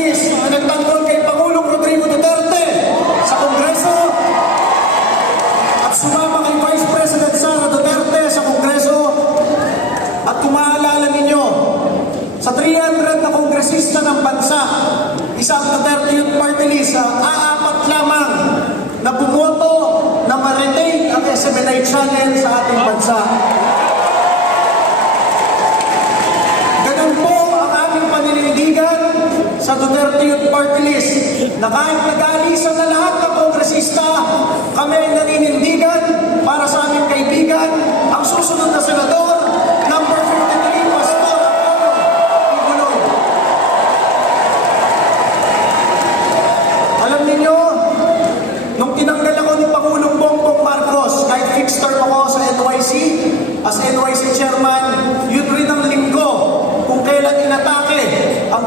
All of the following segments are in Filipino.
List na nagtanggol kay Pangulong Rodrigo Duterte sa Kongreso at sumama kay Vice President Sara Duterte sa Kongreso at kung ninyo, sa 300 na kongresista ng bansa, isang Duterte Youth Party List, ah, aapat lamang na bumoto na ma-retain ang SMNI channel sa ating bansa. Ganun po ang aming paninindigan sa Duterte Youth Party List. Na kahit nag-aalisan na lahat ng kongresista, kami ay naninindigan para sa aming kaibigan,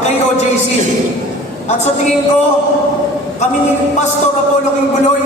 ang KOJC. At sa tingin ko, kami ni Pastor Apollo Imbuloy,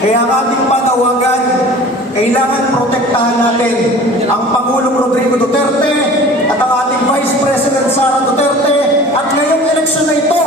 Kaya ang ating panawagan, kailangan protektahan natin ang Pangulong Rodrigo Duterte at ang ating Vice President Sara Duterte at ngayong eleksyon na ito,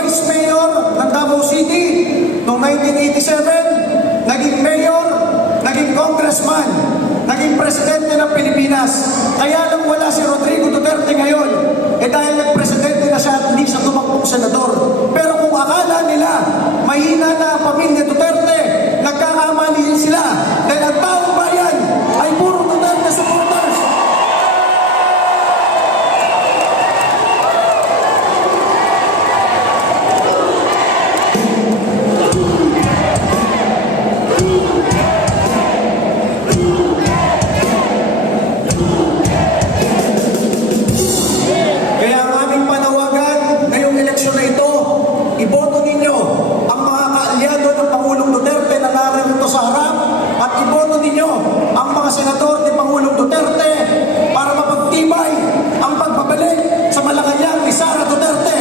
Vice Mayor ng Davao City noong 1987, naging Mayor, naging Congressman, naging Presidente ng Pilipinas. Kaya lang wala si Rodrigo Duterte ngayon, eh dahil nag-presidente na siya at hindi siya tumakbong senador. Pero kung akala nila, mahina na ang pamilya senador ni Pangulong Duterte para mapagtibay ang pagbabalik sa Malacanang ni Sara Duterte.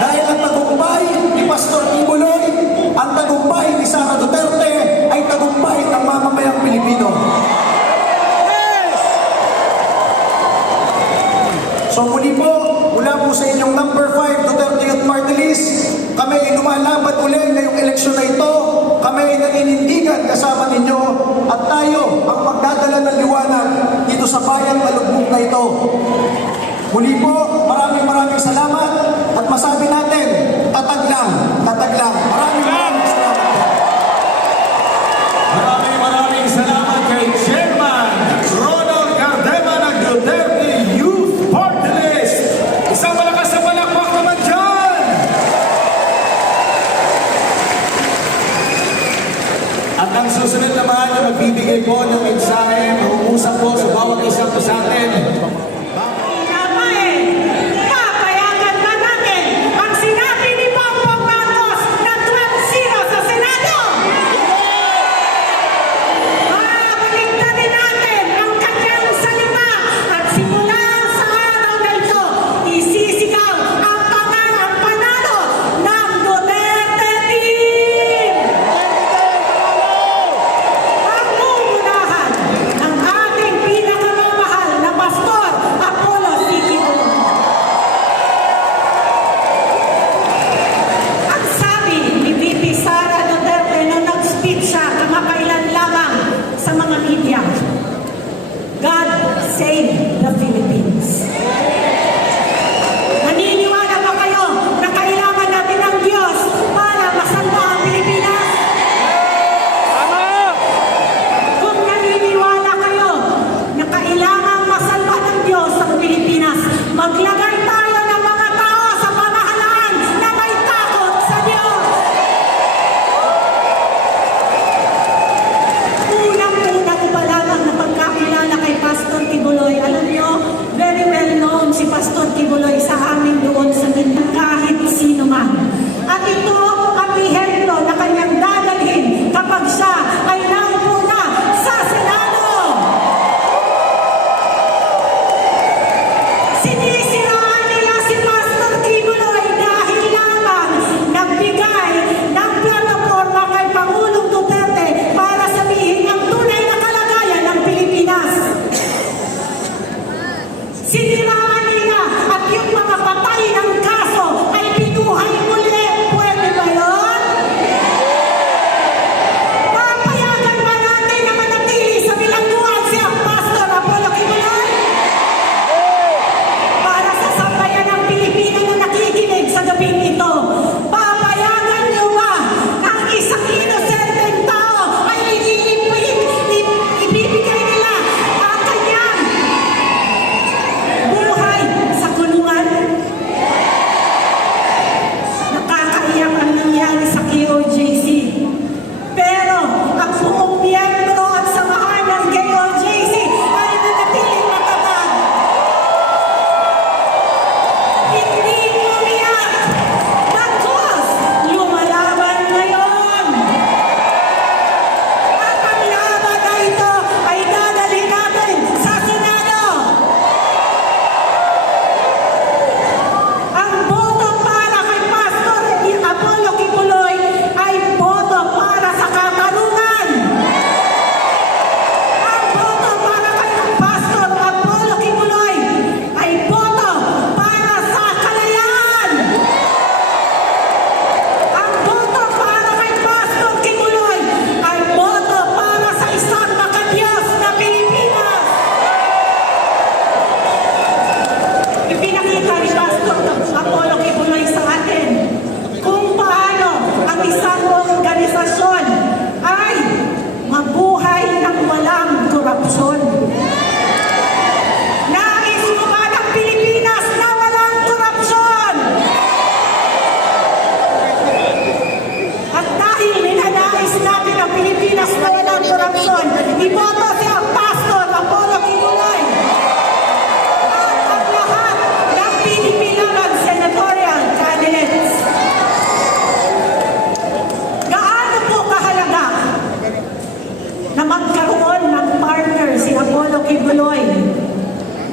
Dahil ang tagumpay ni Pastor Ibuloy, ang tagumpay ni Sara Duterte ay tagumpay ng mamamayang Pilipino. So muli po, mula po sa inyong number 5 Duterte Youth Party List, kami ay lumalaban uli ngayong eleksyon na ito. Kami ay naninindigan kasama ninyo at tayo ang magdadala ng liwanag dito sa bayan malugmok na ito. Muli po, maraming maraming salamat at masabi natin, tatag lang, tatag lang. Maraming maraming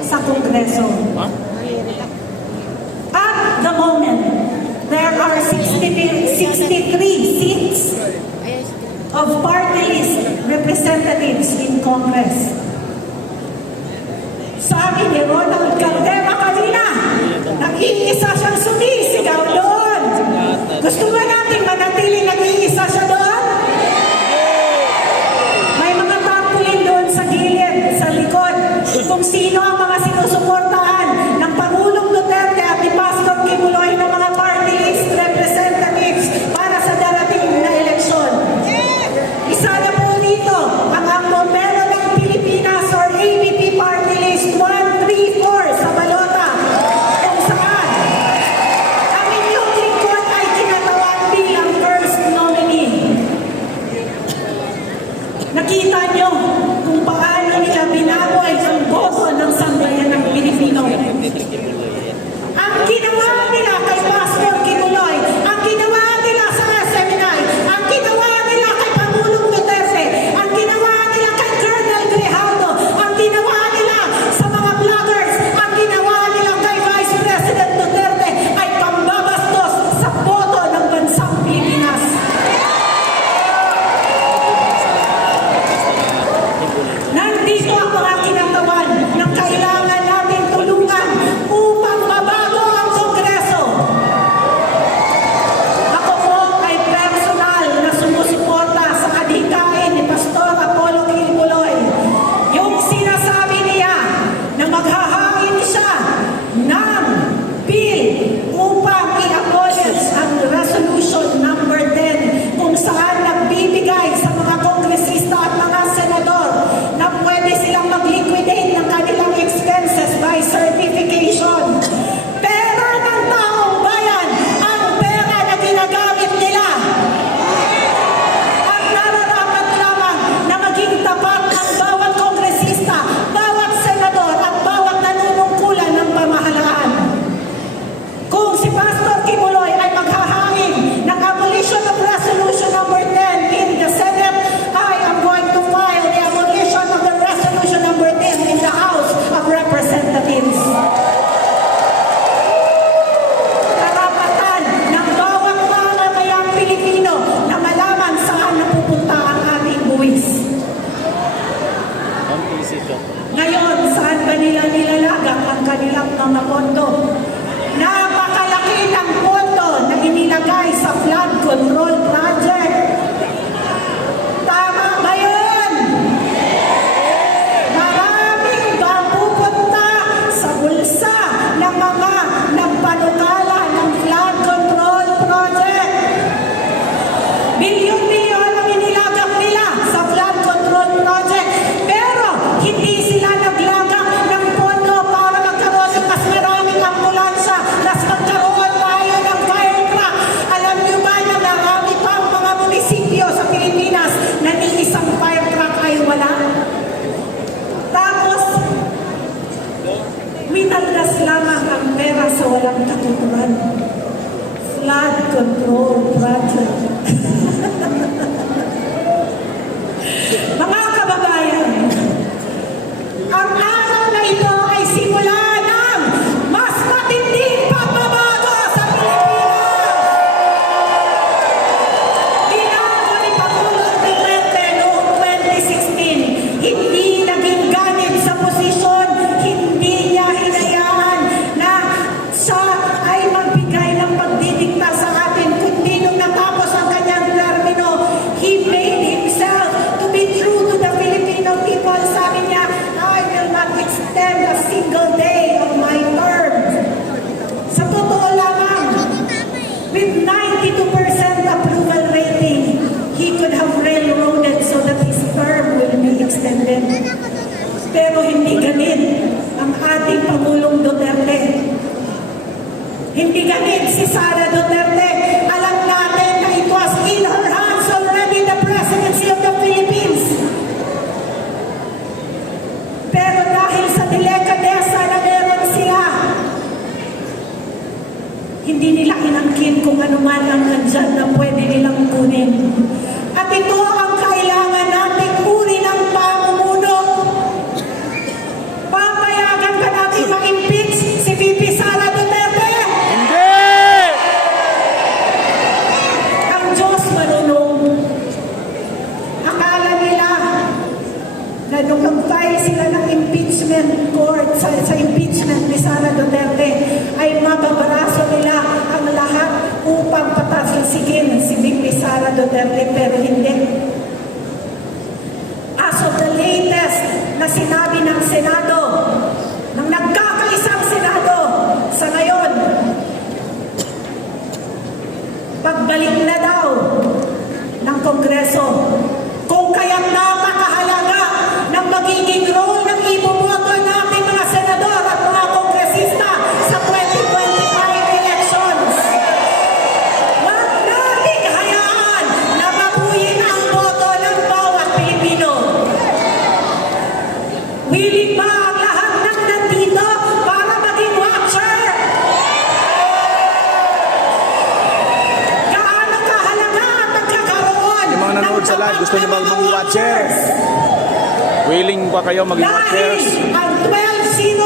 sa Kongreso. At the moment, there are 63 seats of party list representatives in Congress. Sabi ni Ronald Caldera kanina, nag-iisa siyang sudi, sigaw doon. Gusto ba natin manatiling nag-iisa siya doon? son Hindi nila inangkin kung ano man ang nandyan na pwede nilang kunin. At ito ang kailangan natin kunin ng pamumuno. Papayagan ka natin ma-impeach si VP Sara Duterte. Hindi! Ang Diyos marunong. Akala nila na nung nagtay sila ng impeachment court sa, sa impeachment ni Sara Duterte ay mababara papasigin si VP Sara Duterte pero hindi. As of the latest na sinabi Willing ba kayo maging watchers? Dahil ang 12 sino